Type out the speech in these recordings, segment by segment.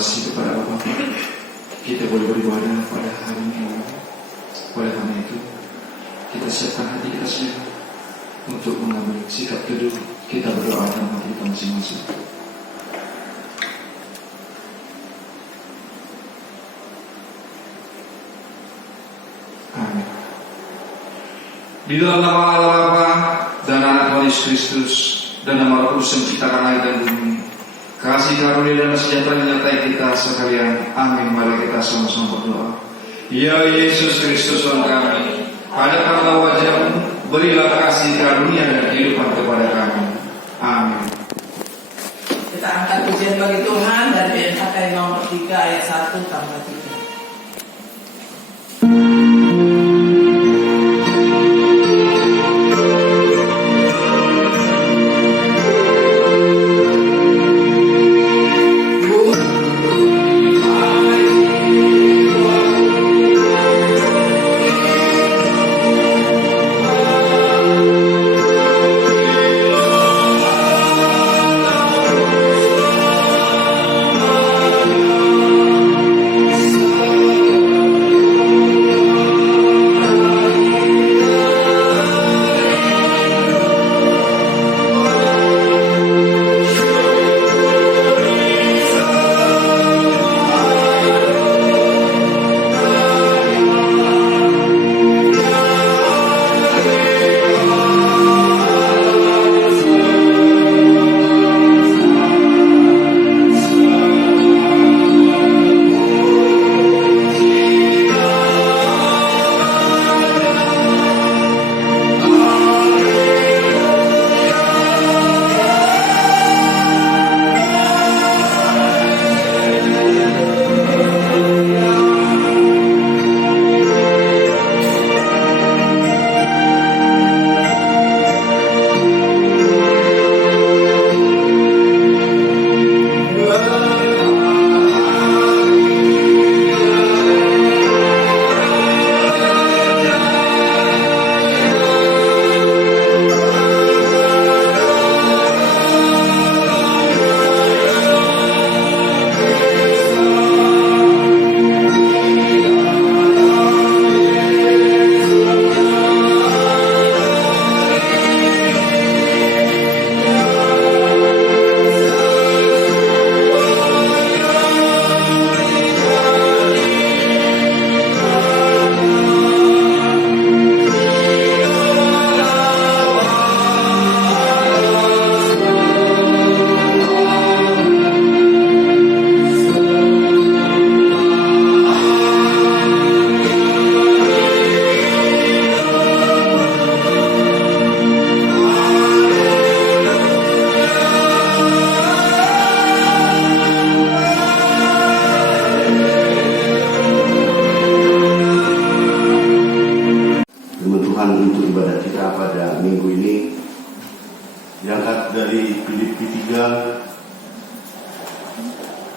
kasih kepada Bapa, kita boleh beribadah pada hari ini. Oleh karena itu, kita siapkan hati kita sendiri untuk mengambil sikap teduh. Kita berdoa dalam hati kita masing-masing. Amin. Di dalam nama Allah Bapa dan Anak Tuhan Yesus Kristus dan nama Roh Kudus yang menciptakan langit dan bumi, kasih karunia dan sejahtera menyertai kita sekalian. Amin. Mari kita sama-sama berdoa. Ya Yesus Kristus Tuhan kami, hadapanlah wajah-Mu, berilah kasih karunia dan kehidupan kepada kami. Amin. Kita angkat pujian bagi Tuhan dari PMK nomor 3 ayat 1 tambah 3.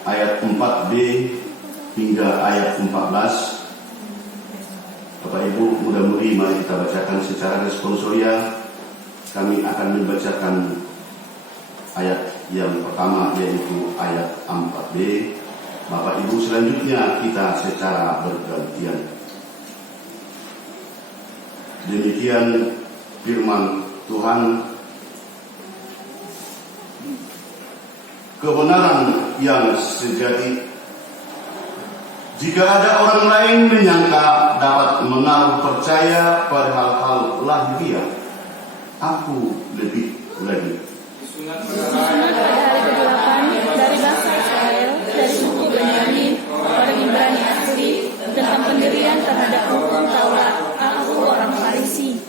ayat 4b hingga ayat 14. Bapak Ibu mudah-mudi mari kita bacakan secara responsoria. Kami akan membacakan ayat yang pertama yaitu ayat 4b. Bapak Ibu selanjutnya kita secara bergantian. Demikian firman Tuhan. Kebenaran yang sejati. Jika ada orang lain menyangka dapat menaruh percaya pada hal-hal lahiriah, aku lebih lagi. Pada hari ke-8 dari bangsa Israel, dari suku Benyamin, orang Ibrani asli, tentang pendirian terhadap hukum Taurat, aku orang Farisi.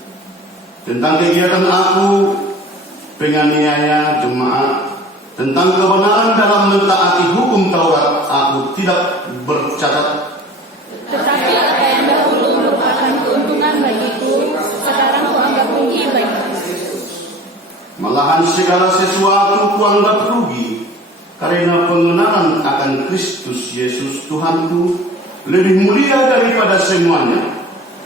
Tentang kegiatan aku, penganiaya jemaat, tentang kebenaran dalam mentaati hukum Taurat, aku tidak bercatat. Tetapi apa yang dahulu merupakan keuntungan bagiku, sekarang kuanggap rugi bagiku. Malahan segala sesuatu kuanggap rugi, karena pengenalan akan Kristus Yesus Tuhanku lebih mulia daripada semuanya.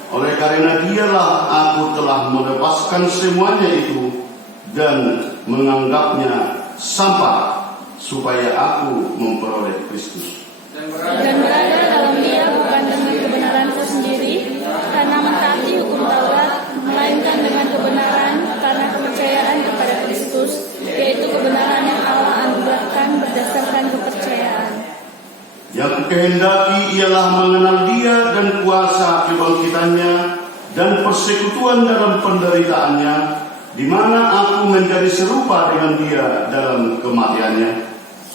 Oleh karena dialah aku telah melepaskan semuanya itu dan menganggapnya sampah, supaya aku memperoleh Kristus. Dan berada dalam Dia bukan dengan kebenaranku sendiri, karena mentaati hukum Taurat, melainkan dengan kebenaran karena kepercayaan kepada Kristus, yaitu kebenaran yang Allah anugerahkan berdasarkan kepercayaan. Yang kukehendaki ialah mengenal Dia dan kuasa kebangkitannya dan persekutuan dalam penderitaannya, di mana aku menjadi serupa dengan Dia dalam kematiannya,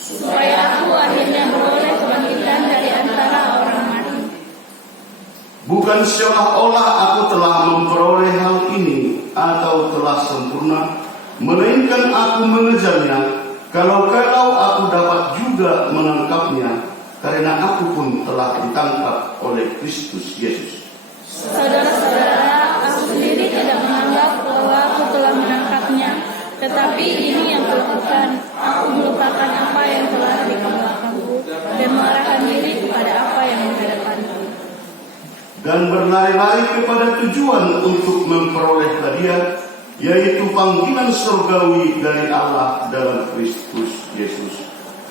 Supaya aku akhirnya beroleh kebangkitan dari antara orang mati. bukan seolah-olah aku telah memperoleh hal ini atau telah sempurna, melainkan aku mengejarnya, kalau-kalau aku dapat juga menangkapnya, karena aku pun telah ditangkap oleh Kristus Yesus. Saudara-saudara, aku sendiri tidak menganggap bahwa aku telah menangkapnya, tetapi ini yang kulakukan. Aku melupakan apa yang telah di belakangku dan mengarahkan diri kepada apa yang menghadapanku. Dan berlari-lari kepada tujuan untuk memperoleh hadiah, yaitu panggilan surgawi dari Allah dalam Kristus Yesus.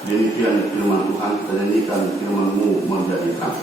Demikian firman Tuhan, kita nyanyikan firman-Mu menjadi terang.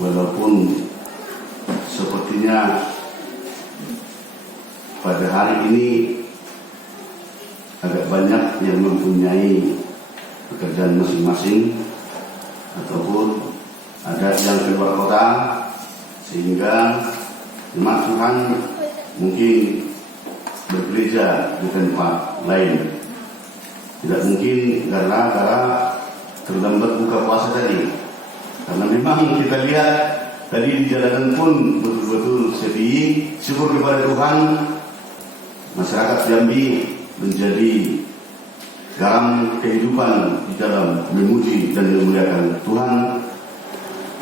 Walaupun sepertinya pada hari ini agak banyak yang mempunyai pekerjaan masing-masing, ataupun ada yang keluar kota, sehingga jemaat Tuhan mungkin bergereja di tempat lain. Tidak mungkin karena terlambat buka puasa tadi. Karena memang kita lihat tadi di jalanan pun betul-betul sepi. Syukur kepada Tuhan, masyarakat Jambi menjadi garam kehidupan di dalam memuji dan memuliakan Tuhan,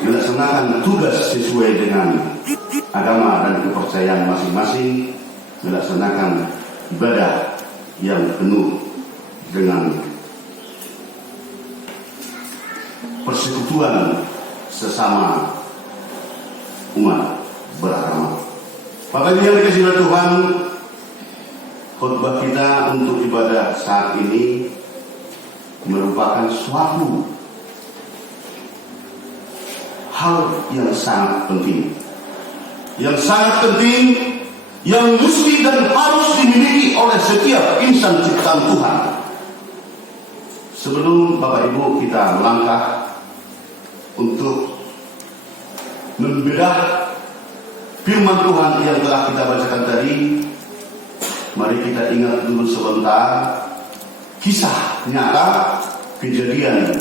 melaksanakan tugas sesuai dengan agama dan kepercayaan masing-masing, melaksanakan ibadah yang penuh dengan persekutuan sesama umat beragama. Bapak Ibu yang dikasihi Tuhan, khotbah kita untuk ibadah saat ini merupakan suatu hal yang sangat penting, yang mesti dan harus dimiliki oleh setiap insan ciptaan Tuhan. Sebelum Bapak Ibu kita melangkah untuk membedah firman Tuhan yang telah kita bacakan tadi, mari kita ingat dulu sebentar kisah nyata kejadian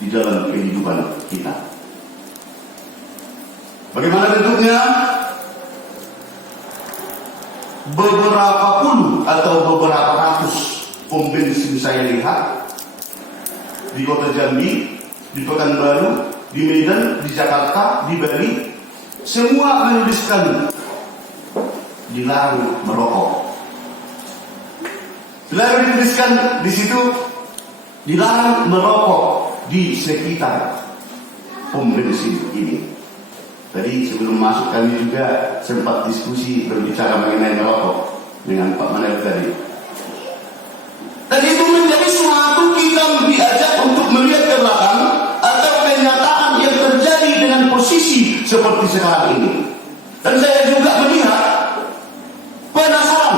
di dalam kehidupan kita. Bagaimana bentuknya? Beberapa puluh atau beberapa ratus pom bensin saya lihat di kota Jambi, di Pekanbaru, di Medan, di Jakarta, di Bali, semua menuliskan dilarang merokok. Lalu dituliskan di situ dilarang merokok di sekitar pom bensin ini. Tadi sebelum masuk kami juga sempat diskusi berbicara mengenai merokok dengan Pak Manel tadi. Dan itu menjadi suatu kita diajak untuk melihat ke belakang atau kenyataan yang terjadi dengan posisi seperti sekarang ini. Dan saya juga melihat penasaran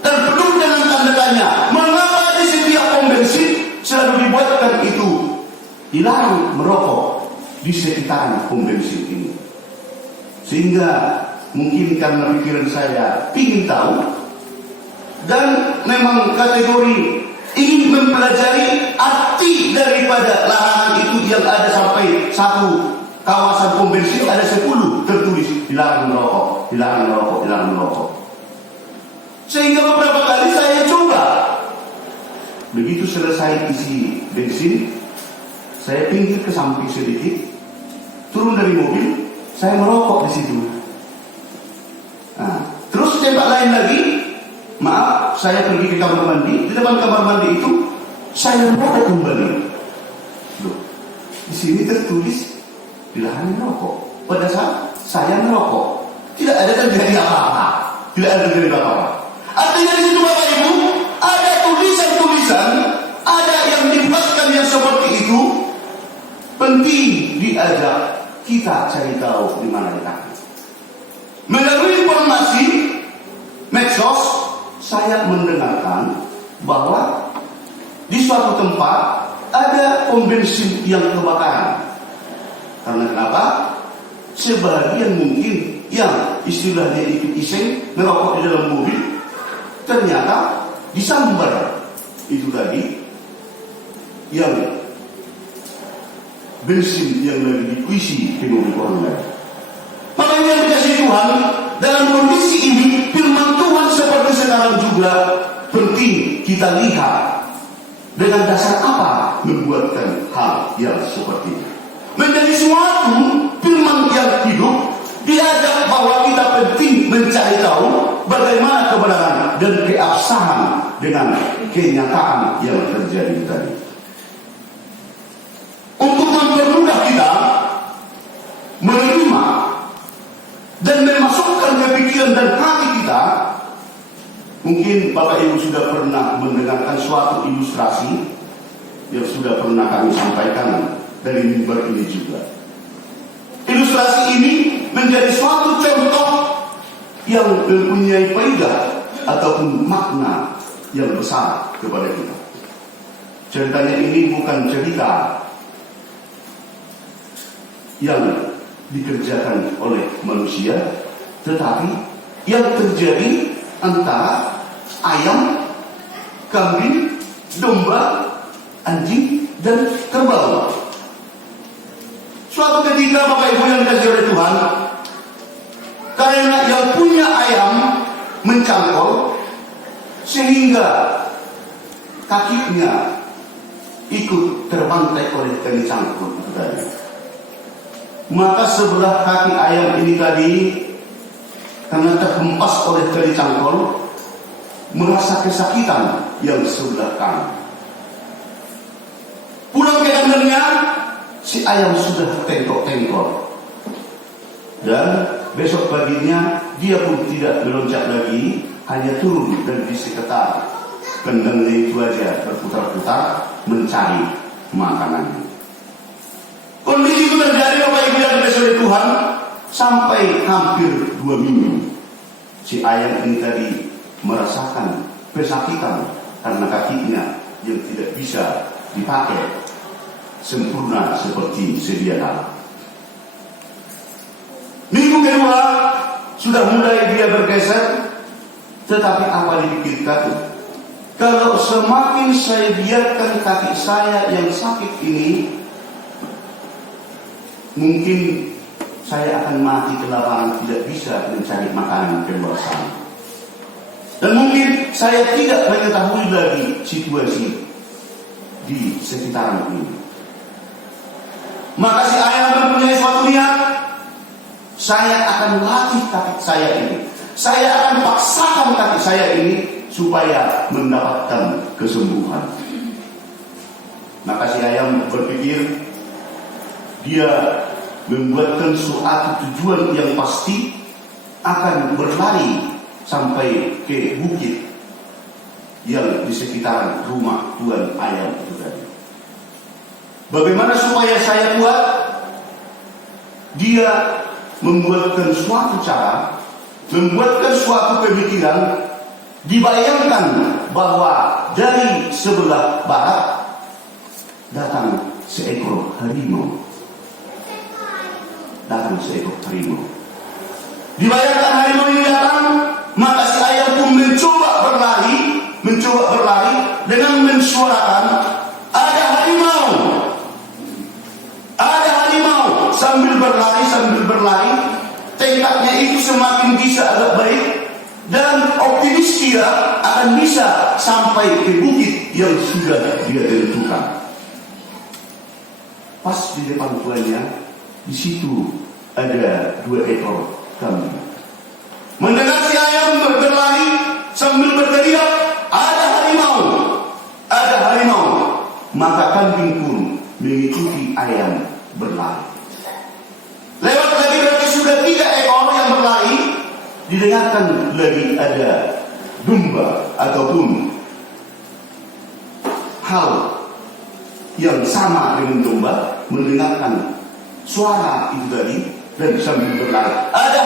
dan penuh dengan tanda tanya, mengapa di setiap pom bensin selalu dibuatkan itu dilarang merokok di sekitaran pom bensin ini. Sehingga mungkin karena pikiran saya ingin tahu dan memang kategori ingin mempelajari arti daripada larangan itu yang ada sampai satu kawasan pom bensin ada 10 tertulis dilarang merokok, dilarang merokok, dilarang merokok. Sehingga beberapa kali saya coba, begitu selesai isi bensin, saya pinggir ke samping sedikit, turun dari mobil, saya merokok di situ. Nah, terus tempat lain lagi, maaf, saya pergi ke kamar mandi. Di depan kamar mandi itu, saya merokok kembali. Loh, di sini tertulis dilarang merokok. Pada saat saya merokok, tidak ada terjadi apa-apa. Tidak ada terjadi apa-apa. Artinya di situ Bapak Ibu, ada tulisan-tulisan, ada yang dibuatkan yang seperti itu. Penting diajak kita cari tahu di mana letaknya. Melalui informasi medsos, saya mendengarkan bahwa di suatu tempat ada pom bensin yang kebakaran. Karena kenapa? Sebagian mungkin yang istilahnya itu iseng merokok di dalam mobil, ternyata disambar itu tadi yang bensin yang lagi diisi di mobil orang lain. Makanya dikasih Tuhan, dalam kondisi ini firman Tuhan seperti sekarang juga penting kita lihat dengan dasar apa membuatkan hal yang seperti ini. Menjadi suatu firman yang hidup, diajak bahwa kita penting mencari tahu bagaimana kebenaran dan keabsahan dengan kenyataan yang terjadi tadi. Untuk mempermudah kita menerima dan memasukkan ke pikiran dan hati kita, mungkin Bapak Ibu sudah pernah mendengarkan suatu ilustrasi yang sudah pernah kami sampaikan dari mimbar ini juga. Ilustrasi ini menjadi suatu contoh yang mempunyai faedah ataupun makna yang besar kepada kita. Ceritanya ini bukan cerita yang dikerjakan oleh manusia, tetapi yang terjadi antara ayam, kambing, domba, anjing, dan kerbau. Suatu ketika Bapak Ibu yang dikasihi oleh Tuhan, karena yang punya ayam mencangkol sehingga kakinya ikut terbantai oleh tali cangkul itu tadi. Maka sebelah kaki ayam ini tadi karena terhempas oleh tali cangkul merasa kesakitan yang sebelah kanan. Pulang ke kandangnya, si ayam sudah tengkok-tengkok. Dan besok paginya dia pun tidak meloncat lagi, hanya turun dan di sekitar kandangnya itu aja berputar-putar mencari makanannya. Kondisi itu terjadi Bapak Ibu yang dikasihi oleh Tuhan sampai hampir 2 minggu. Si ayam ini tadi merasakan kesakitan karena kakinya yang tidak bisa dipakai sempurna seperti sedia kala. Minggu kedua sudah mulai dia bergeser, tetapi apa dipikirkan? Kalau semakin saya biarkan kaki saya yang sakit ini, mungkin saya akan mati kelaparan, tidak bisa mencari makanan keluar sana. Dan mungkin saya tidak mengetahui lagi situasi di sekitaran ini. Maka si ayam mempunyai suatu niat, saya akan latih kaki saya ini saya akan paksakan kaki saya ini supaya mendapatkan kesembuhan. Maka si ayam berpikir, dia membuatkan suatu tujuan yang pasti, akan berlari sampai ke bukit yang di sekitar rumah tuan ayam itu tadi. Bagaimana supaya saya kuat? Dia membuatkan suatu cara, membuatkan suatu pemikiran, dibayangkan bahwa dari sebelah barat datang seekor harimau. Datang seekor harimau. Dibayangkan harimau ini datang, maka si ayam pun mencoba berlari dengan mensuarakan, ada harimau. Ada harimau. Sambil berlari, tekadnya itu semakin bisa agak baik, dan optimis dia akan bisa sampai ke bukit yang sudah dia tentukan. Pas di depan tuannya, di situ ada 2 ekor kambing. Mendengar si ayam berlari sambil berteriak, ada harimau, maka kambing pun mengikuti ayam berlari. Lewat lagi berarti sudah 3 ekor yang berlari, didengarkan lagi ada domba ataupun hal yang sama dengan domba mendengarkan suara itu tadi dan sambil berlari. Ada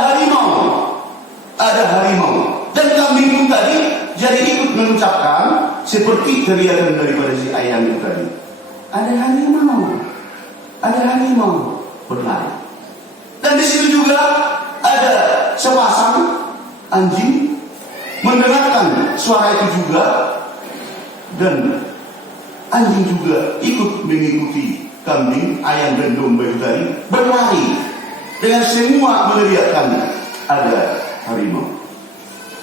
harimau, dan kambing pun tadi jadi ikut mengucapkan seperti teriakan daripada si ayam itu tadi. Ada harimau berlari. Dan di situ juga ada sepasang anjing mendengarkan suara itu juga, dan anjing juga ikut mengikuti kambing, ayam dan domba itu tadi berlari dengan semua meneriakkan ada harimau.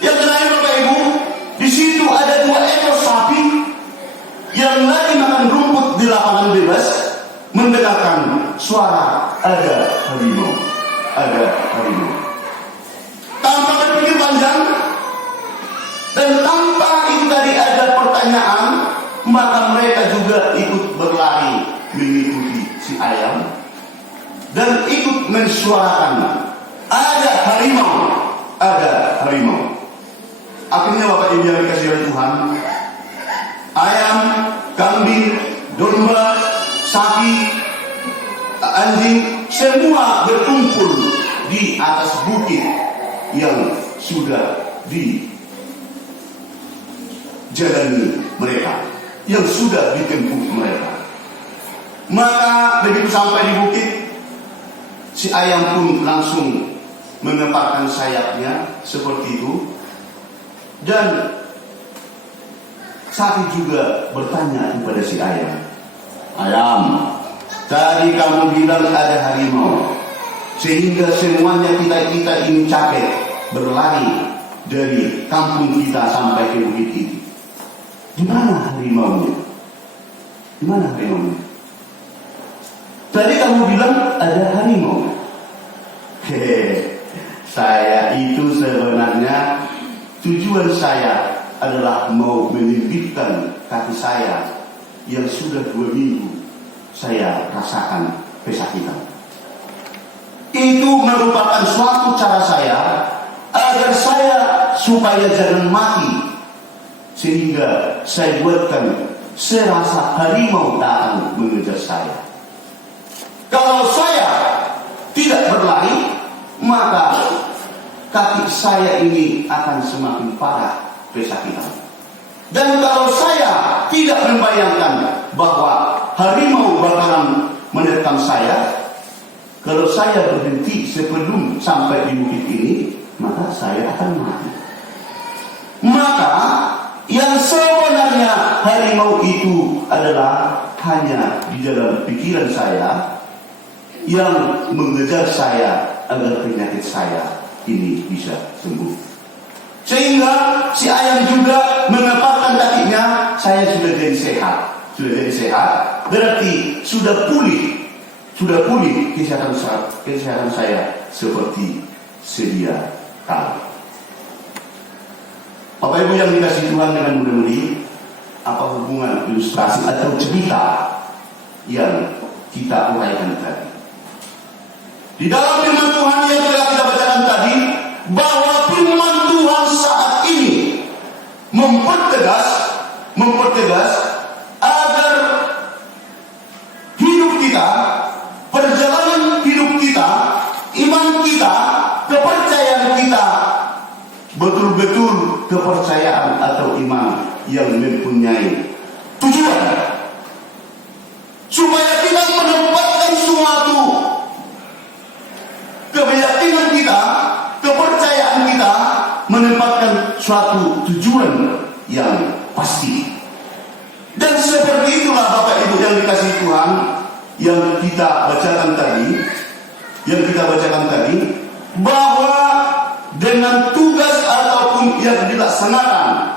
Yang terakhir Bapak Ibu, di situ ada 2 ekor sapi yang lagi makan rumput di lapangan bebas, mendengarkan suara ada harimau. Tanpa berpikir panjang dan tanpa itu tadi ada pertanyaan, maka mereka juga ikut berlari mengikuti si ayam dan ikut mensuarakan ada harimau. Akhirnya Bapak Ibu yang dikasihi oleh Tuhan, ayam, kambing, domba, sapi, anjing, semua berkumpul di atas bukit yang sudah dijalani mereka, yang sudah ditempuh mereka. Maka begitu sampai di bukit, si ayam pun langsung mengepakkan sayapnya seperti itu, dan sapi juga bertanya kepada si ayam, ayam, tadi kamu bilang ada harimau, sehingga semuanya kita ini capek berlari dari kampung kita sampai ke bukit ini. Di mana harimaunya? Tadi kamu bilang ada harimau. Saya itu sebenarnya tujuan saya adalah mau menimbulkan kaki saya yang sudah 2 minggu saya rasakan kesakitan. Itu merupakan suatu cara saya agar saya supaya jangan mati, sehingga saya buatkan serasa harimau datang mengejar saya. Kalau saya tidak berlari, maka kaki saya ini akan semakin parah kesakitan. Dan kalau saya tidak membayangkan bahwa harimau bakalan menerkam saya, kalau saya berhenti sebelum sampai di bukit ini, maka saya akan mati. Maka yang sebenarnya harimau itu adalah hanya di dalam pikiran saya yang mengejar saya agar penyakit saya ini bisa sembuh. Sehingga si ayam juga mengepakkan kakinya, saya sudah jadi sehat. Berarti sudah pulih kesehatan saya seperti sedia kala. Bapak Ibu yang dikasih Tuhan dengan mudah-mudi, apa hubungan ilustrasi atau cerita yang kita uraikan tadi? Di dalam firman Tuhan yang telah kita bacakan tadi, bahwa firman Tuhan saat ini mempertegas agar hidup kita, perjalanan hidup kita, iman kita, kepercayaan kita betul-betul kepercayaan atau iman yang mempunyai tujuan, supaya kita menempatkan suatu keyakinan kita, kepercayaan kita menempatkan suatu tujuan yang pasti. Dan seperti itulah Bapak Ibu yang dikasihi Tuhan, yang kita bacakan tadi, bahwa dengan tugas ataupun yang dilaksanakan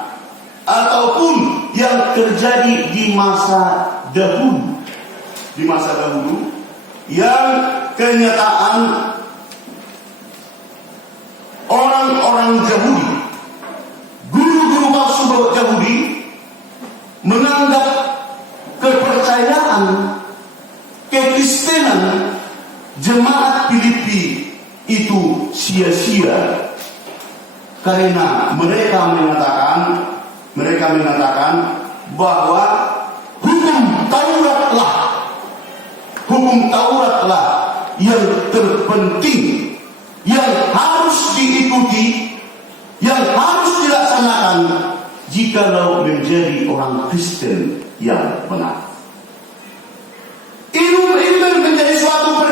ataupun yang terjadi di masa dahulu, yang kenyataan orang-orang Yahudi, guru-guru palsu Yahudi menganggap kepercayaan kekristenan jemaat Filipi itu sia-sia, karena mereka mengatakan bahwa hukum Tauratlah yang terpenting, yang harus diikuti, yang harus dilaksanakan jikalau menjadi orang Kristen yang benar. Ini menjadi suatu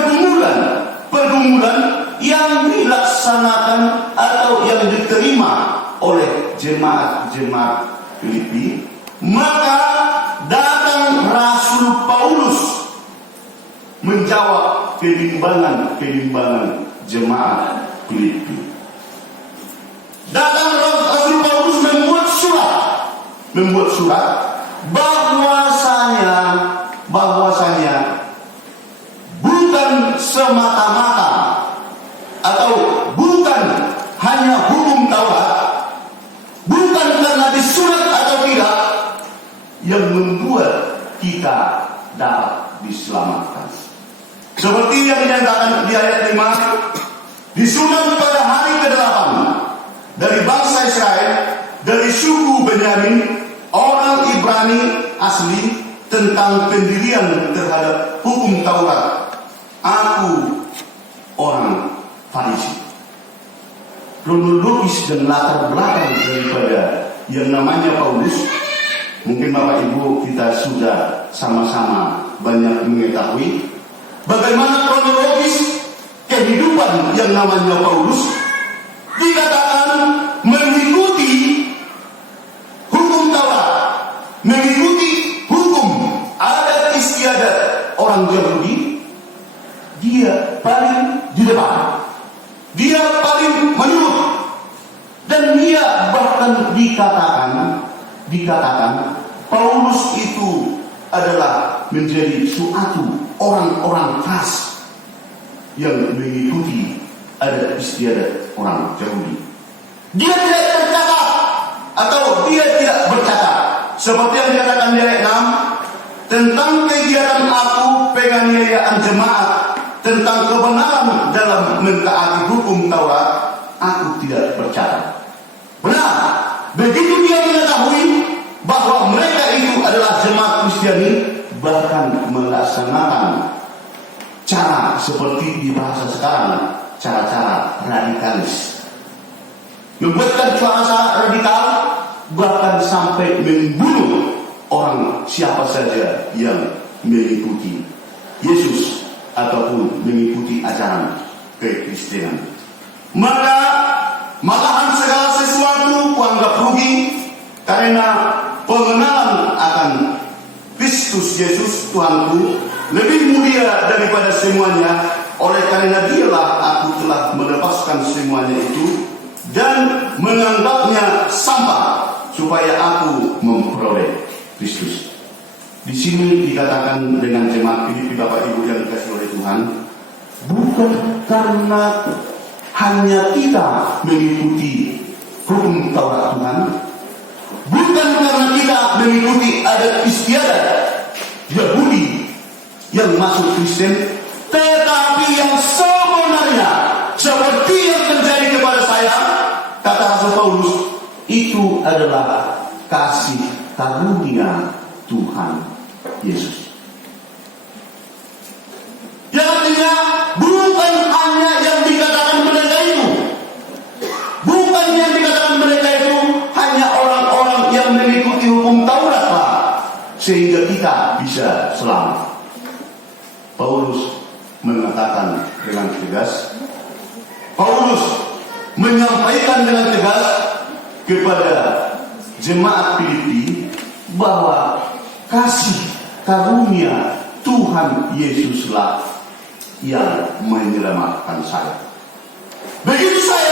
pergumulan yang dilaksanakan atau yang diterima oleh jemaat-jemaat Filipi. Maka datang Rasul Paulus menjawab kebimbangan jemaat Filipi. Datang Rasul Paulus membuat surat bahwasanya bukan semata-mata atau bukan hanya hukum Taurat, bukan karena disurat atau tidak yang membuat kita dapat diselamatkan. Seperti yang dinyatakan di ayat 5, disunat pada hari ke-8 dari bangsa Israel, dari suku Benyamin, orang Ibrani asli, tentang pendirian terhadap hukum Taurat. Aku orang Farisi. Kronologis dan latar belakang daripada yang namanya Paulus, mungkin Bapak Ibu kita sudah sama-sama banyak mengetahui bagaimana kronologis kehidupan yang namanya Paulus. Dikatakan mengikuti hukum Taurat, mengikuti hukum adat istiadat orang Yahudi. Dia paling di depan, dia paling menurut, dan dia bahkan dikatakan Paulus itu adalah menjadi suatu orang-orang khas yang mengikuti adat istiadat orang Yahudi. Dia tidak bercakap atau dia tidak bercakap seperti yang dikatakan di ayat 6 tentang kegiatan aku penganiayaan jemaat, tentang kebenaran dalam mentaati hukum Taurat, aku tidak bercakap. Benar, begitu dia mengetahui bahwa mereka itu adalah jemaat Kristiani, bahkan melaksanakan cara seperti di bahasa sekarang, cara-cara radikalis, membuatkan cara radikal, bahkan sampai membunuh orang siapa saja yang mengikuti Yesus ataupun mengikuti ajaran kekristenan. Maka malahan segala sesuatu kuanggap rugi, karena pengenalan akan Kristus Yesus Tuhanku lebih mulia daripada semuanya. Oleh karena dialah aku telah melepaskan semuanya itu dan menganggapnya sampah, supaya aku memperoleh Kristus. Di sini dikatakan dengan jemaat Filipi, Bapak Ibu yang dikasihi oleh Tuhan, bukan karena hanya kita mengikuti hukum Taurat Tuhan, mengikuti adat istiadat Yahudi yang masuk Kristen, tetapi yang sebenarnya seperti yang terjadi kepada saya, kata Rasul Paulus, itu adalah kasih karunia Tuhan Yesus. Yang artinya bukan hanya yang dikatakan mereka itu, bukan yang dikatakan mereka itu hanya orang-orang yang mengikuti hukum Taurat lah, sehingga kita bisa selamat. Paulus mengatakan dengan tegas, Paulus menyampaikan dengan tegas kepada jemaat Filipi bahwa kasih karunia Tuhan Yesuslah yang menyelamatkan saya. Begitu saya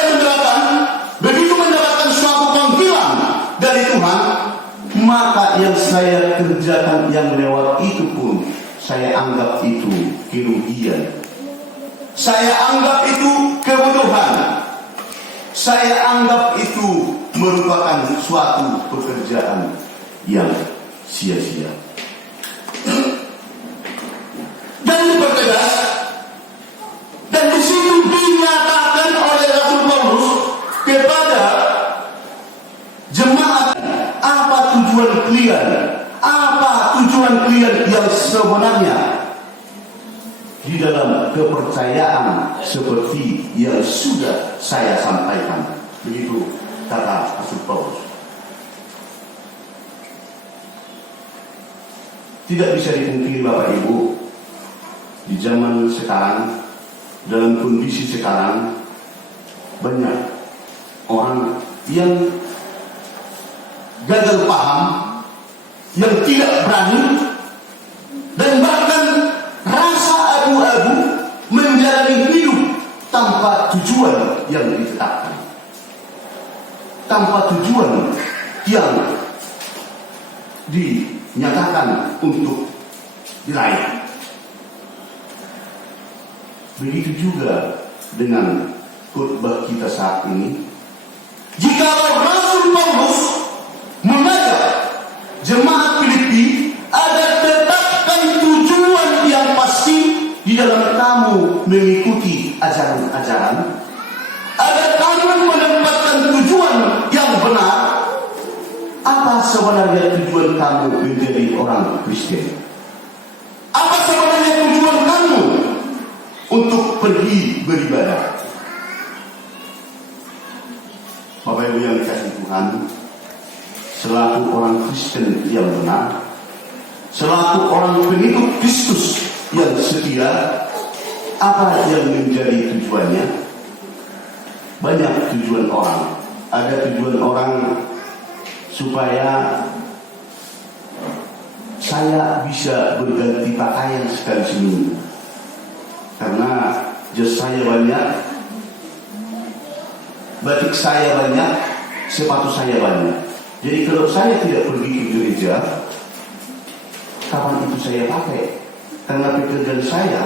begitu mendapatkan suatu panggilan dari Tuhan, maka yang saya kerjakan yang lewat itu pun saya anggap itu kerugian. Saya anggap itu kebodohan. Saya anggap itu merupakan suatu pekerjaan yang sia-sia. Dan dipertegas, dan di situ dinyatakan oleh Rasul Paulus kepada jemaat, apa tujuan kalian? Apa tujuan kalian yang sebenarnya di dalam kepercayaan seperti yang sudah saya sampaikan? Begitu kata Rasul Paulus. Tidak bisa dipungkiri Bapak Ibu, di zaman sekarang, dalam kondisi sekarang, banyak orang yang gagal paham, yang tidak berani, dan bahkan rasa abu-abu menjalani hidup tanpa tujuan yang ditetapkan, tanpa tujuan yang dinyatakan untuk diraih. Begitu juga dengan khotbah kita saat ini. Jika Rasul Paulus mengajak jemaat Filipi agar tetapkan tujuan yang pasti di dalam kamu mengikuti ajaran-ajaran, agar kamu menempatkan tujuan yang benar, apa sebenarnya tujuan kamu menjadi orang Kristen? Apa sebenarnya tujuan kamu untuk pergi beribadah? Bapak Ibu yang dikasihi Tuhan, selaku orang Kristen yang benar, selaku orang pengikut Kristus yang setia, apa yang menjadi tujuannya? Banyak tujuan orang. Ada tujuan orang supaya saya bisa berganti pakaian sekali seminggu, karena jas saya banyak, batik saya banyak, sepatu saya banyak. Jadi kalau saya tidak pergi ke gereja, kapan itu saya pakai? Karena pekerjaan saya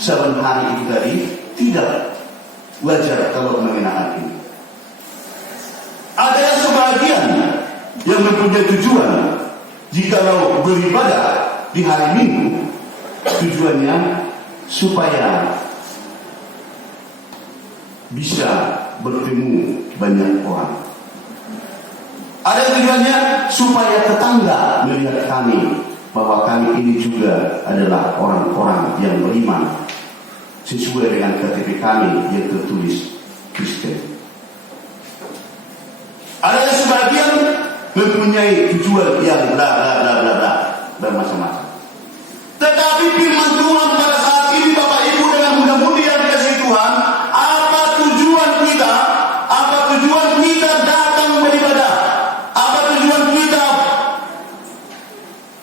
saban hari itu tadi tidak wajar kalau mengenakan ini. Ada yang sebagian yang mempunyai tujuan, jikalau beribadah di hari Minggu, tujuannya supaya bisa bertemu banyak orang. Ada tujuannya supaya tetangga melihat kami bahwa kami ini juga adalah orang-orang yang beriman sesuai dengan KTP kami yang tertulis Kristen. Ada yang sebagian mempunyai tujuan yang bla bla bla bla bla bermacam-macam. Tetapi firman Tuhan pada saat ini Bapak Ibu dengan mudah-mudahan yang dikasihi Tuhan, apa tujuan kita? Apa tujuan kita datang beribadah? Apa tujuan kita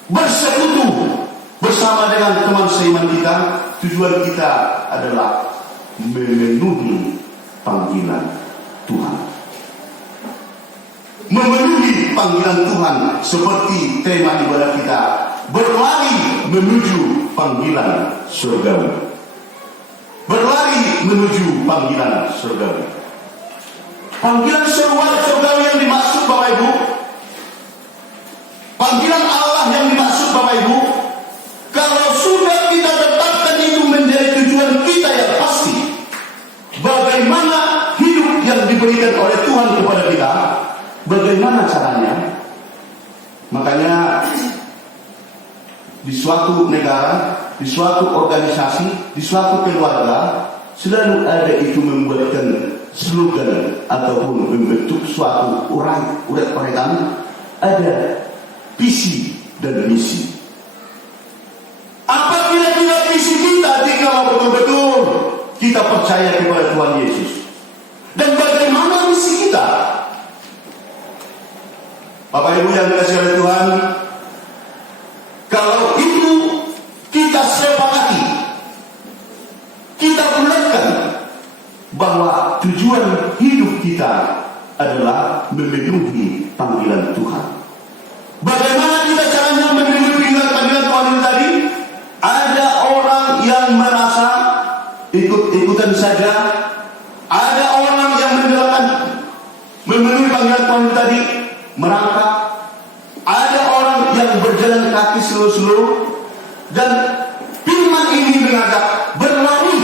bersekutu bersama dengan teman seiman kita? Tujuan kita adalah memenuhi panggilan Tuhan. Memenuhi panggilan Tuhan seperti tema ibadah kita, berlari menuju panggilan surgawi. Berlari menuju panggilan surgawi. Panggilan surgawi yang dimaksud Bapak Ibu kita, bagaimana caranya? Makanya di suatu negara, di suatu organisasi, di suatu keluarga selalu ada itu membuatkan slogan ataupun membentuk suatu uraian, ada visi dan misi. Apa kira-kira visi kita jika betul-betul kita percaya kepada Tuhan Yesus? Dan bagaimana misi kita? Bapak Ibu yang dikasihi oleh Tuhan, kalau itu kita sepakati, kita bulatkan bahwa tujuan hidup kita adalah memenuhi panggilan Tuhan. Bagaimana kita caranya memenuhi panggilan Tuhan ini tadi? Ada orang yang merasa ikut-ikutan saja, ada orang yang menjalankan memenuhi panggilan Tuhan ini tadi, merangkak, ada orang yang berjalan kaki slow-slow, dan firman ini mengajak berlari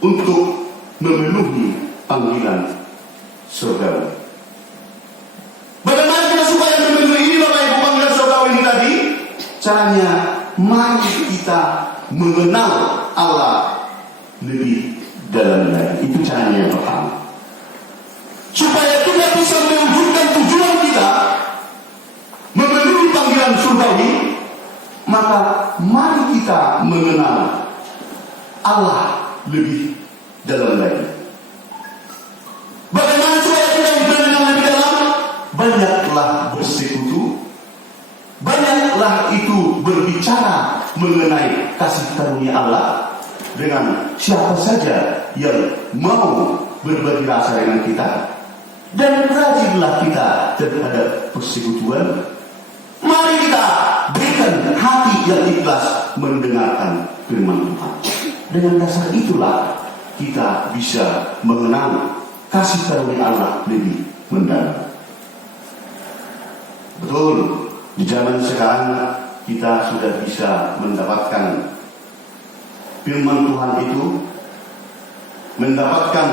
untuk memenuhi panggilan surgawi. Bagaimana kita supaya memenuhi ini Bapak Ibu panggilan surgawi ini tadi? Caranya, mari kita mengenal Allah lebih dalam lagi. Itu caranya yang pertama. Supaya kita bisa mewujudkan tujuan kita memenuhi panggilan surgawi, maka mari kita mengenal Allah lebih dalam lagi. Bagaimana supaya kita mengenal lebih dalam? Banyaklah bersekutu, banyaklah itu berbicara mengenai kasih karunia Allah dengan siapa saja yang mau berbagi rasa dengan kita. Dan rajinlah kita terhadap persekutuan. Mari kita berikan hati yang ikhlas mendengarkan firman Tuhan. Dengan dasar itulah kita bisa mengenal kasih karunia Allah lebih mendalam. Betul, di zaman sekarang kita sudah bisa mendapatkan firman Tuhan itu, mendapatkan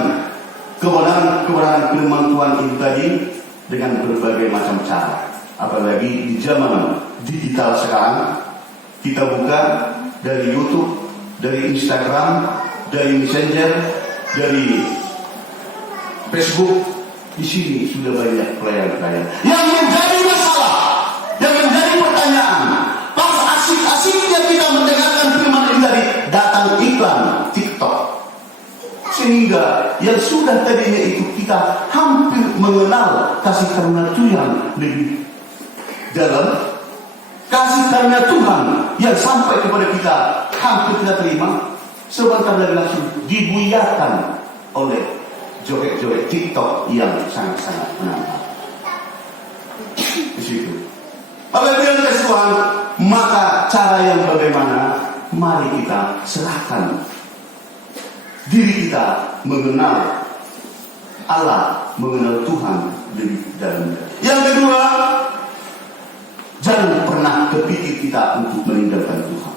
kebenaran firman Tuhan itu tadi dengan berbagai macam cara. Apalagi di zaman digital sekarang, kita buka dari YouTube, dari Instagram, dari Messenger, dari Facebook, di sini sudah banyak pelayan-pelayan. Yang menjadi masalah, yang menjadi pertanyaan, pas asik-asiknya kita mendengarkan firman ini tadi, datang iklan TikTok. Sehingga yang sudah tadinya itu kita hampir mengenal kasih karunia Tuhan lebih dalam, kasih karunia Tuhan yang sampai kepada kita hampir kita terima, sebentar lagi langsung dibuyakan oleh joget-joget TikTok yang sangat-sangat menantang. Di situ. Apabila kita Tuhan, maka cara yang bagaimana? Mari kita serahkan diri kita mengenal Allah, mengenal Tuhan lebih dalam. Yang kedua, jangan pernah terpikir kita untuk meninggalkan Tuhan.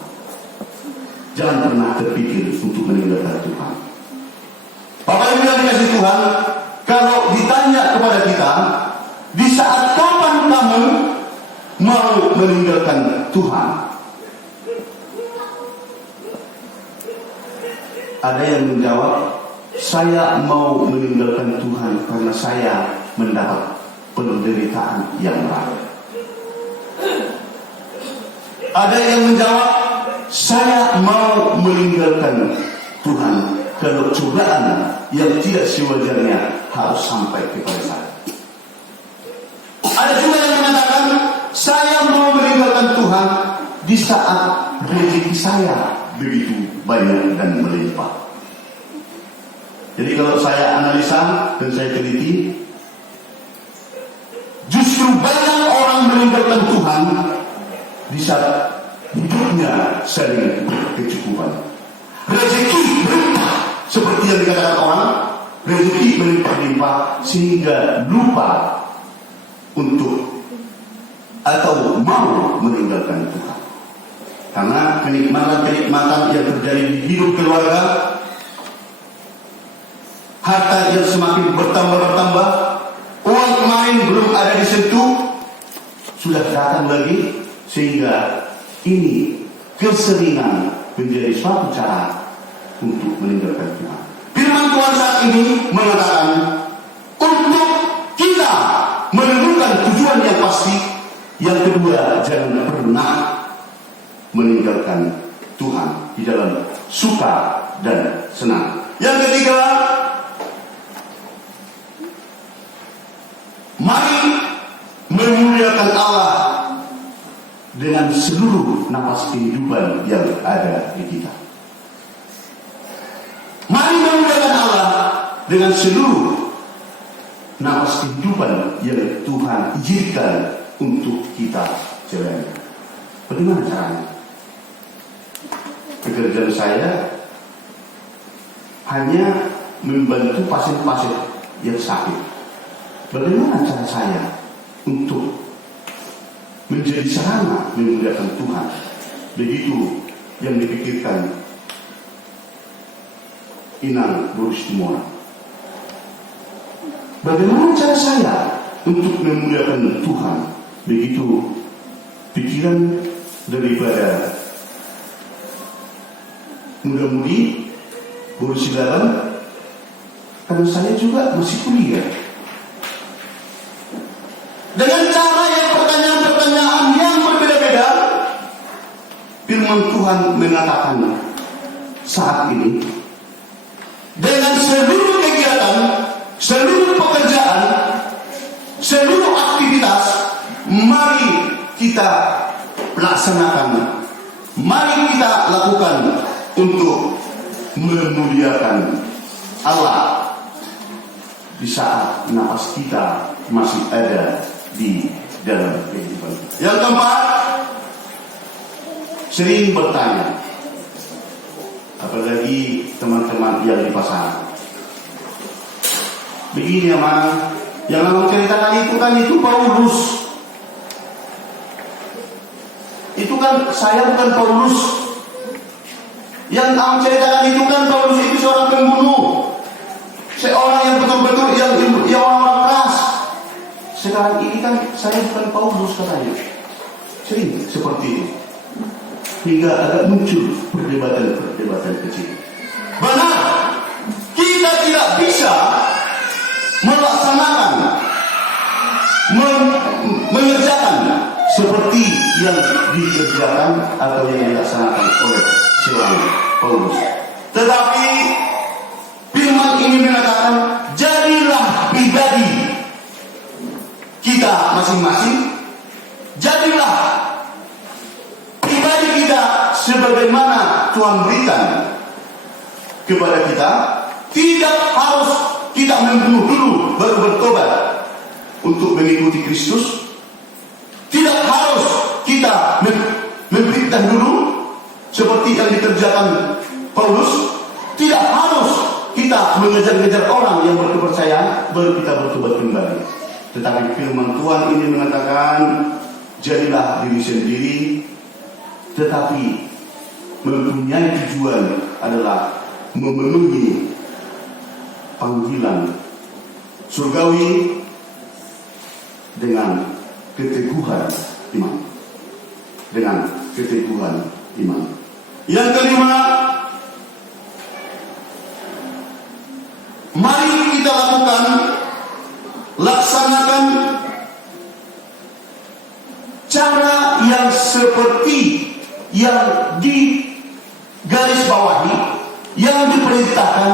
Jangan pernah terpikir untuk meninggalkan Tuhan. Bapak Ibu yang dikasihi Tuhan, kalau ditanya kepada kita, di saat kapan kamu mau meninggalkan Tuhan? Ada yang menjawab, saya mau meninggalkan Tuhan karena saya mendapat penderitaan yang berat. Ada yang menjawab, saya mau meninggalkan Tuhan kalau cobaan yang tidak sewajarnya harus sampai kepada saya. Ada juga yang mengatakan, saya mau meninggalkan Tuhan di saat rezeki saya begitu banyak dan melimpah. Jadi kalau saya analisa dan saya teliti, justru banyak orang meninggalkan Tuhan di saat hidupnya sering berkecukupan. Rezeki berlimpah, seperti yang dikatakan orang, rezeki berlimpah-limpah sehingga lupa untuk atau mau meninggalkan Tuhan. Karena kenikmatan-kenikmatan yang terjadi di hidup keluarga, harta yang semakin bertambah, sudah datang lagi, sehingga ini keseringan menjadi suatu cara untuk meninggalkan Tuhan. Firman Tuhan saat ini mengatakan untuk kita menemukan tujuan yang pasti. Yang kedua, jangan pernah meninggalkan Tuhan di dalam suka dan senang. Yang ketiga, mari memuliakan Allah dengan seluruh napas kehidupan yang ada di kita. Mari memuliakan Allah dengan seluruh napas kehidupan yang Tuhan izinkan untuk kita jalani. Bagaimana caranya? Pekerjaan saya hanya membantu pasien-pasien yang sakit. Bagaimana cara saya untuk menjadi sarana memuliakan Tuhan? Begitu yang dipikirkan Inang Boris Timora. Bagaimana cara saya untuk memuliakan Tuhan? Begitu pikiran daripada muda-mudi Boris Silaban, karena saya juga masih kuliah. Dengan cara yang pertanyaan-pertanyaan yang berbeda-beda, firman Tuhan mengatakan saat ini, dengan seluruh kegiatan, seluruh pekerjaan, seluruh aktivitas, mari kita laksanakan, mari kita lakukan untuk memuliakan Allah di saat nafas kita masih ada di dalam kehidupan. Yang keempat, sering bertanya, apalagi teman-teman yang di pasar. Begini ya, Mang, yang Abang ceritakan itu kan itu Paulus. Itu kan saya bukan Paulus. Yang Abang ceritakan itu kan Paulus itu seorang pembunuh, seorang yang betul-betul yang orang keras. Sekarang ini kan saya bukan Paulus katanya. Sering seperti itu. Hingga agak muncul perdebatan kecil. Benar, kita tidak bisa melaksanakan, mengerjakan seperti yang dikerjakan atau yang dilaksanakan oleh seorang Paulus. Tetapi firman ini mengatakan, jadilah pribadi kita masing-masing, jadilah pribadi kita sebagaimana Tuhan berikan kepada kita. Tidak harus kita membunuh dulu baru bertobat untuk mengikuti Kristus. Tidak harus kita memfitnah dulu seperti yang dikerjakan Paulus. Tidak harus kita mengejar-ngejar orang yang berkepercayaan baru kita bertobat kembali. Tetapi firman Tuhan ini mengatakan, jadilah diri sendiri, tetapi mempunyai tujuan adalah memenuhi panggilan surgawi dengan keteguhan iman. Dengan keteguhan iman. Yang kelima, mari kita laksanakan cara yang seperti yang di garis bawahi, yang diperintahkan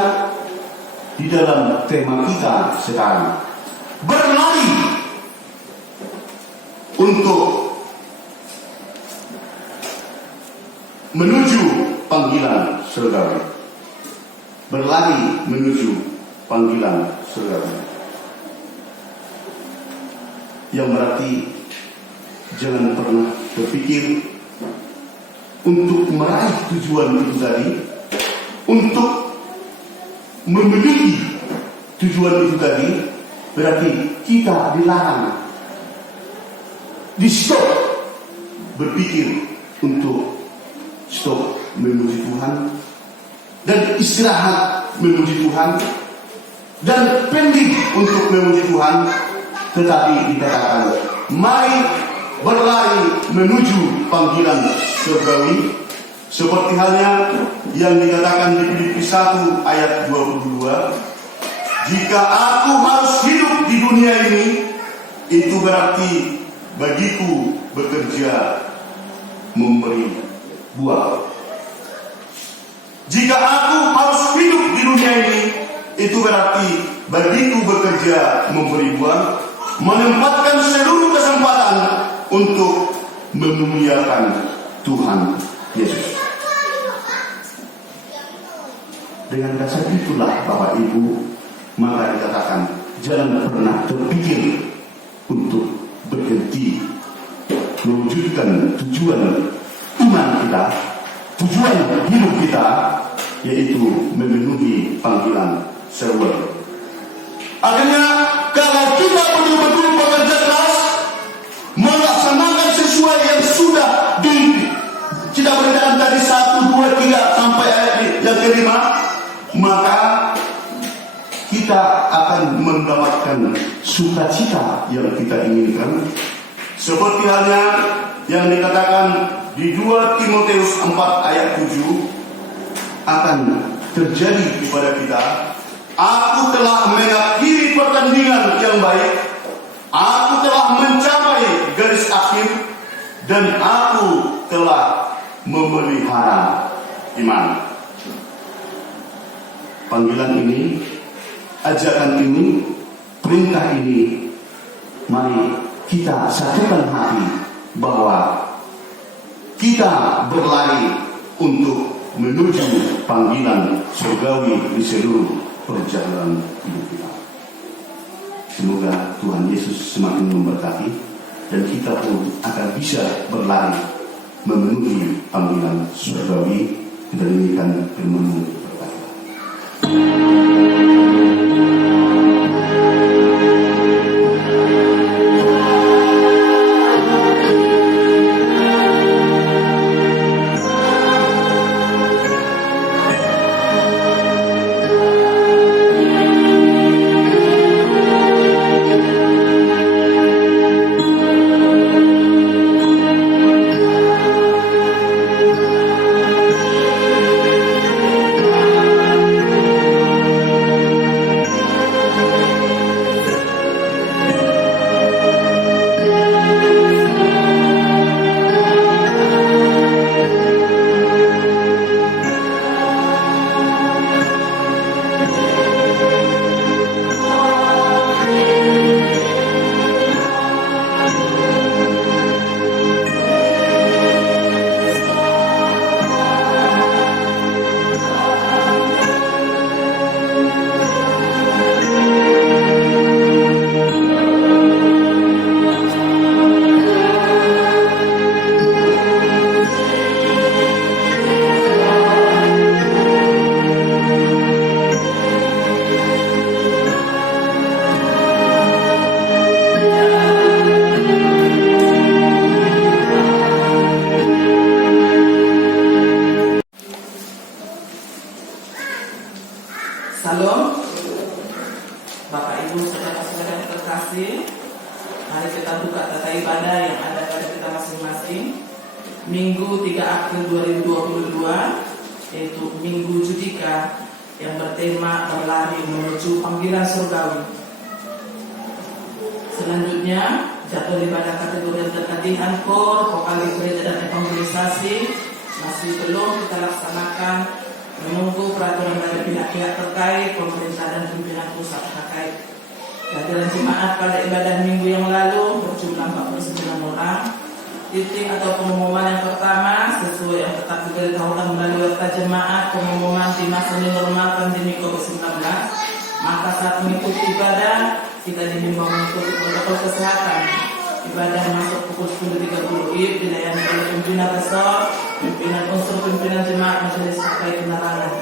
di dalam tema kita sekarang. Berlari untuk menuju panggilan surgawi. Berlari menuju panggilan surgawi. Yang berarti jangan pernah berpikir untuk meraih tujuan itu tadi, untuk memenuhi tujuan itu tadi, berarti kita dilarang, di stop berpikir untuk stop memuji Tuhan dan istirahat memuji Tuhan dan pending untuk memuji Tuhan. Tetapi dikatakan, mari berlari menuju panggilan surgawi, seperti halnya yang dikatakan di Filipi 1 ayat 22, jika aku harus hidup di dunia ini, itu berarti bagiku bekerja memberi buah. Jika aku harus hidup di dunia ini, itu berarti bagiku bekerja memberi buah, menempatkan seluruh kesempatan untuk memuliakan Tuhan Yesus. Dengan dasar itulah Bapak Ibu, maka dikatakan jangan pernah terpikir untuk berhenti mewujudkan tujuan iman kita, tujuan hidup kita, yaitu memenuhi panggilan seruan. Akhirnya kalau kita betul-betul bekerja keras, melaksanakan sesuai yang sudah kita berikan tadi 1, 2, 3 sampai ayat yang kelima, maka kita akan mendapatkan sukacita yang kita inginkan, seperti halnya yang dikatakan di 2 Timotius 4 ayat 7 akan terjadi kepada kita. Aku telah mengakhiri pertandingan yang baik, aku telah mencapai garis akhir, dan aku telah memelihara iman. Panggilan ini, ajakan ini, perintah ini, mari kita satukan hati bahwa kita berlari untuk menuju panggilan surgawi di seluruh perjalanan hidup kita. Semoga Tuhan Yesus semakin memberkati dan kita pun akan bisa berlari memenuhi panggilan surgawi. Kita demikian firman-Mu berkata. Salam, Bapak Ibu saudara-saudara yang terkasih. Mari kita buka tata ibadah yang ada pada kita masing-masing. Minggu 3 April 2022, yaitu Minggu Judika yang bertema berlari menuju panggilan surgawi. Selanjutnya, jadwal ibadah kategori latihan kor, vokal gereja dan evangelisasi masih belum kita laksanakan, menunggu peraturan dari pihak-pihak terkait, pemerintah dan pimpinan pusat terkait. Kehadiran jemaat pada ibadah minggu yang lalu berjumlah 49 orang. Titik atau pengumuman yang pertama sesuai yang tetap diberitahukan melalui warta jemaat, pengumuman di masa new normal pandemi COVID-19. Maka saat mengikuti ibadah, kita dihimbau mengikuti protokol kesehatan. Ibadah masuk pukul 10.30 WIB, dilayani oleh pimpinan resor, pimpinan unsur pimpinan jemaat majelis terkait penerangan.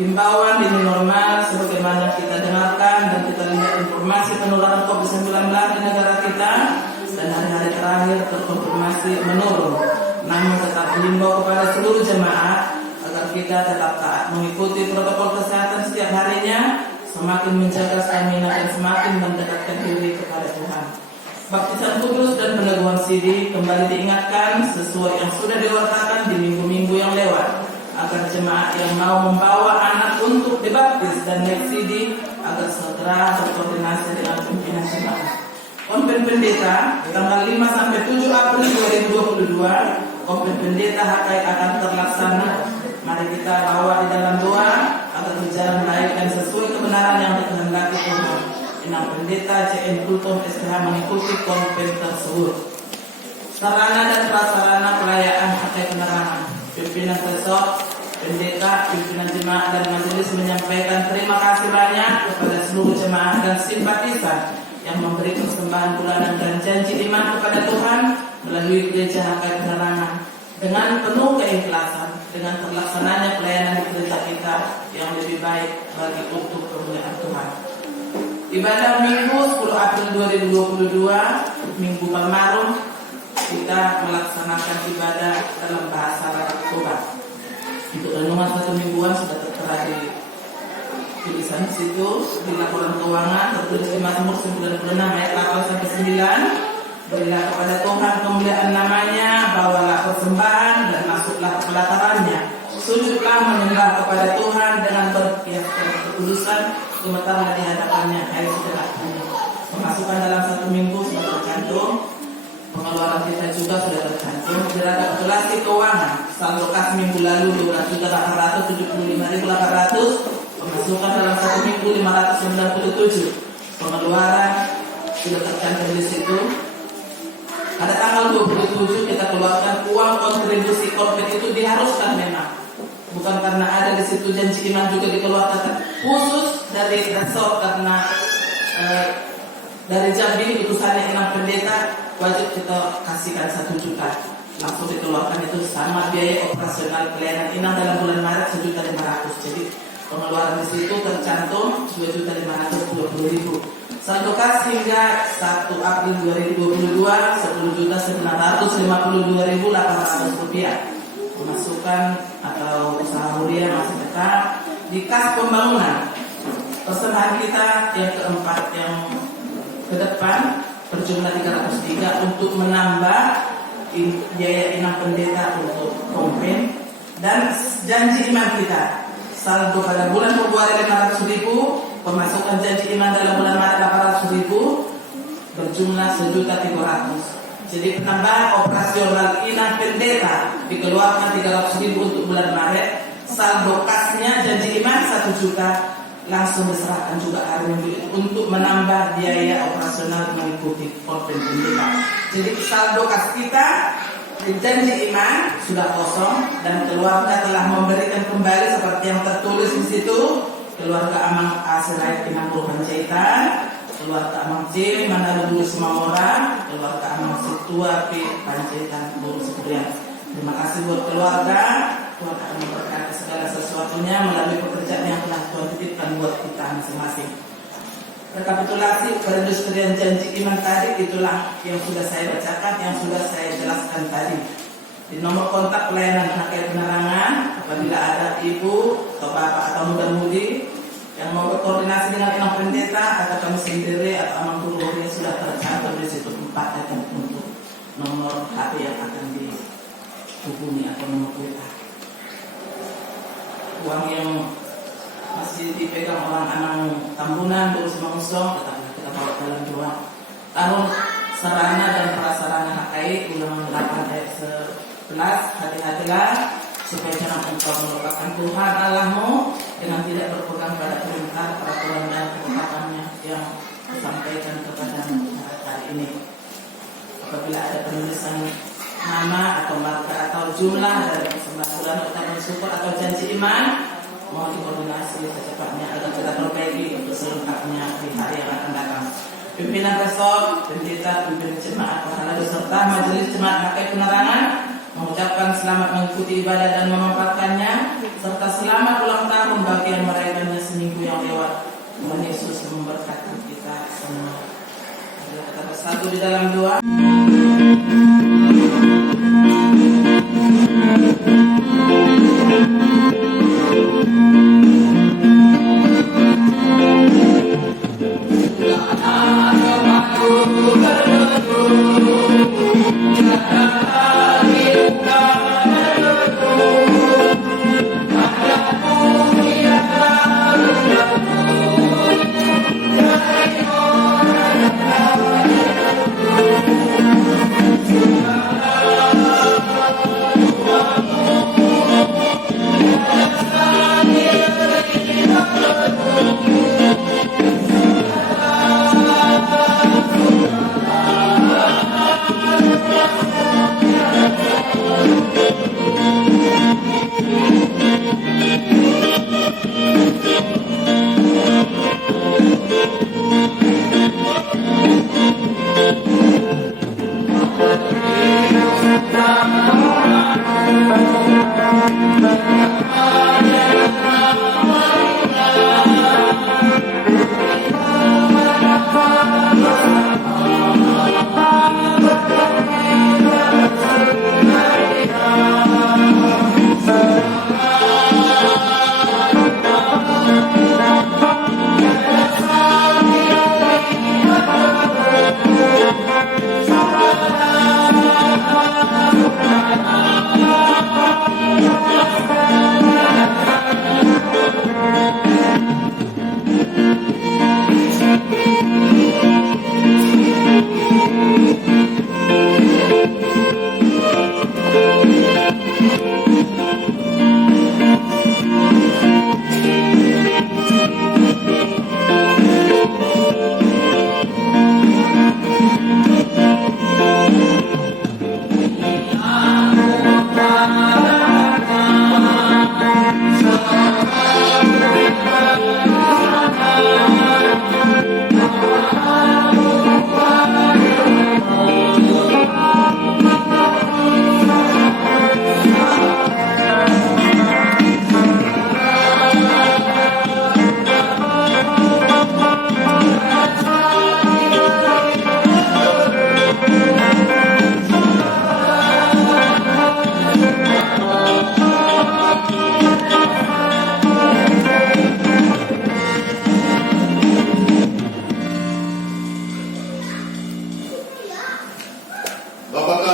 Himbauan di new normal sebagaimana kita dengarkan dan kita lihat informasi penularan COVID-19 di negara kita dan hari-hari terakhir terkonfirmasi menurun. Namun tetap dihimbau kepada seluruh jemaat agar kita tetap taat mengikuti protokol kesehatan setiap harinya, semakin menjaga stamina dan semakin mendekatkan diri kepada Tuhan. baptisan kudus dan peneguhan siri kembali diingatkan sesuai yang sudah diwartakan di minggu-minggu yang lewat, agar jemaat yang mau membawa anak untuk dibaptis dan naik sidi agar segera berkoordinasi dengan pimpinan jemaat. Konven Pendeta tanggal 5 sampai 7 April 2022, Konven Pendeta HKI akan terlaksana. Mari kita bawa di dalam doa agar berjalan baik dan sesuai kebenaran yang dikehendaki Tuhan. Inang Pendeta CN Kultum SPH mengikuti konven tersebut. Sarana dan prasarana perayaan HKI Penerangan. Pimpinan resort, pendeta, pimpinan jemaat dan majelis menyampaikan terima kasih banyak kepada seluruh jemaat dan simpatisan yang memberi persembahan bulanan dan janji iman kepada Tuhan melalui gereja HKI Penerangan dengan penuh keikhlasan, dengan terlaksananya pelayanan di gereja kita yang lebih baik bagi untuk kemuliaan Tuhan. Ibadah Minggu 10 April 2022, Minggu Palmarum, kita melaksanakan ibadah dalam bahasa Toba. Untuk renungan 1 mingguan sudah tertera di tulisan situ, di laporan keuangan tertulis di Mazmur 96 ayat 8 sampai 9. Berilah kepada Tuhan kemuliaan namanya, bawalah persembahan dan masuklah ke pelatarannya. Sujudlah menyembah kepada Tuhan dengan berhiaskan ketulusan, gemetarlah di hadapannya, hai saudara-saudara. Pemasukan dalam 1 minggu sudah tercantum, pengeluaran kita juga sudah tercantum. Rekapitulasi keuangan, saldo kas minggu lalu 12.875.800, pemasukan dalam 1 minggu 597, pengeluaran sudah tercantum di situ. Pada tanggal 27 kita keluarkan uang kontribusi korpet, itu diharuskan memang, bukan karena ada di situ janji iman juga dikeluarkan khusus dari resort karena dari Jambi utusannya Inang Pendeta wajib kita kasihkan 1 juta langsung dikeluarkan, itu sama biaya operasional pelayanan Inang dalam bulan Maret 1.500.000. Jadi pengeluaran di situ tercantum 2.520.000. Saldo kas hingga 1 April 2022 10.952.800 rupiah. Pemasukan atau usaha mulia masih tetap di kas pembangunan. Persembahan kita yang keempat yang ke depan berjumlah 303 untuk menambah biaya Inang Pendeta untuk konven dan janji iman kita. Saldo pada bulan Februari 500.000, pemasukan janji iman dalam bulan Maret 800.000, berjumlah 1.300.000. Jadi penambahan operasional Inang Pendeta dikeluarkan 300.000 untuk bulan Maret. Saldo kasnya janji iman 1 juta langsung diserahkan juga hari Minggu itu untuk menambah biaya operasional mengikuti konven pendeta. Jadi saldo kas kita janji iman sudah kosong dan keluarga telah memberikan kembali seperti yang tertulis di situ. Keluarga Amang Asirait Inang Panjaitan, keluarga Amang C Manado Dulu Semamora, keluarga Amang Situa P Panjaitan Dulu Seprian. Terima kasih buat keluarga. Tuhan akan memberkati segala sesuatunya melalui pekerjaan yang telah Tuhan titipkan buat kita masing-masing. Rekapitulasi perindustrian janji iman tadi itulah yang sudah saya bacakan, yang sudah saya jelaskan tadi. Di nomor kontak pelayanan HKI Penerangan, apabila ada ibu atau bapak atau muda-mudi yang mau berkoordinasi dengan Inang Pendeta atau kami sendiri atau Amang Guru yang sudah tercantum di situ 4 item untuk nomor HP yang akan dihubungi atau nomor WA. Uang yang masih dipegang orang Anang Tambunan, Dulu Semangusong, tetaplah kita bawa dalam doa. Tahun sarana dan prasarana HKI ulangan 8 ayat 11, hati-hatilah supaya jangan engkau melupakan Tuhan Allahmu dengan tidak berpegang pada perintah, peraturan dan ketetapannya yang disampaikan kepadamu hari ini. Apabila ada penulisan nama atau marga atau jumlah dari persembahan bulan ucapan syukur atau janji iman, mohon dikoordinasi secepatnya agar kita perbaiki untuk selengkapnya di hari yang akan datang. Pimpinan resort, pendeta, pimpinan jemaat, pahala beserta majelis jemaat HKI Penerangan mengucapkan selamat mengikuti ibadah dan memanfaatkannya, serta selamat ulang tahun bagi yang merayakannya seminggu yang lewat. Tuhan Yesus memberkati kita semua. Kita bersatu di dalam doa. Aku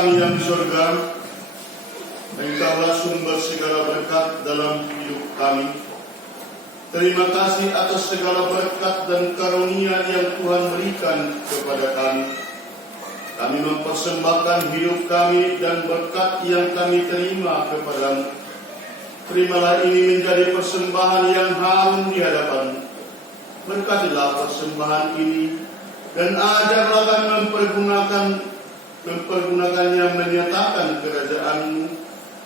kami yang di surga, Engkaulah sumber segala berkat dalam hidup kami. Terima kasih atas segala berkat dan karunia yang Tuhan berikan kepada kami. Kami mempersembahkan hidup kami dan berkat yang kami terima kepadamu. Terimalah ini menjadi persembahan yang harum di hadapan. Berkatilah persembahan ini dan ajarlah kami mempergunakannya menyatakan kerajaan-Mu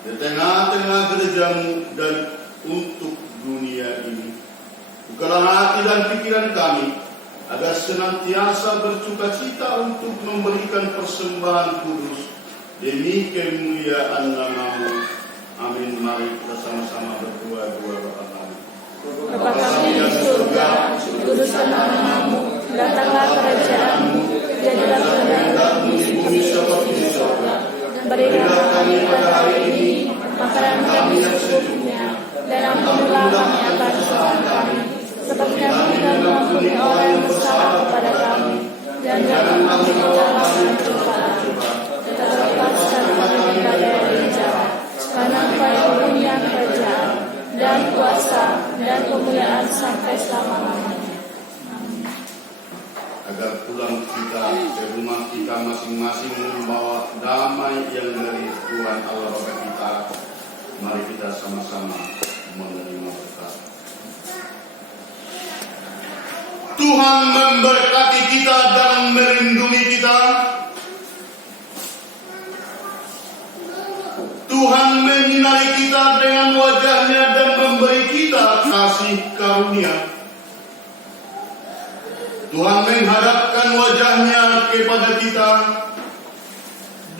di tengah-tengah gereja-Mu dan untuk dunia ini. Bukalah hati dan pikiran kami agar senantiasa bercukacita untuk memberikan persembahan kudus demi kemuliaan nama-Mu. Amin. Mari kita sama-sama berdoa Bapa kami. Bapa kami di surga, kuduskan nama-Mu, datanglah kerajaan-Mu, jadilah kehendakmu di bumi seperti di surga. Berikanlah kami pada hari ini makanan kami yang secukupnya, dan ampunilah kami akan kesalahan kami, seperti kami dan mengampuni orang yang bersalah kepada kami, dan jangan kami bawa kami ke cobaan, tetapi lepaskan kami dari yang jahat, karena Engkau yang punya kerajaan dan kuasa dan kemuliaan sampai selama-lamanya. Agar pulang kita ke rumah kita masing-masing membawa damai yang dari Tuhan Allah Bapa kita. Mari kita sama-sama menerima berkat. Tuhan memberkati kita dan melindungi kita. Tuhan menyinari kita dengan wajah-Nya dan memberi kita kasih karunia. Tuhan menghadapkan wajah-Nya kepada kita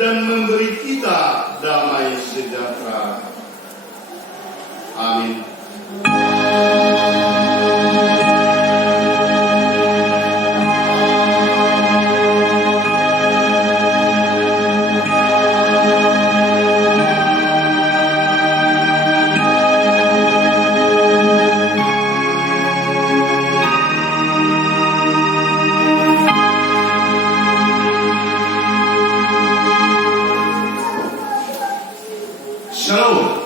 dan memberi kita damai sejahtera. Amin. Shalom.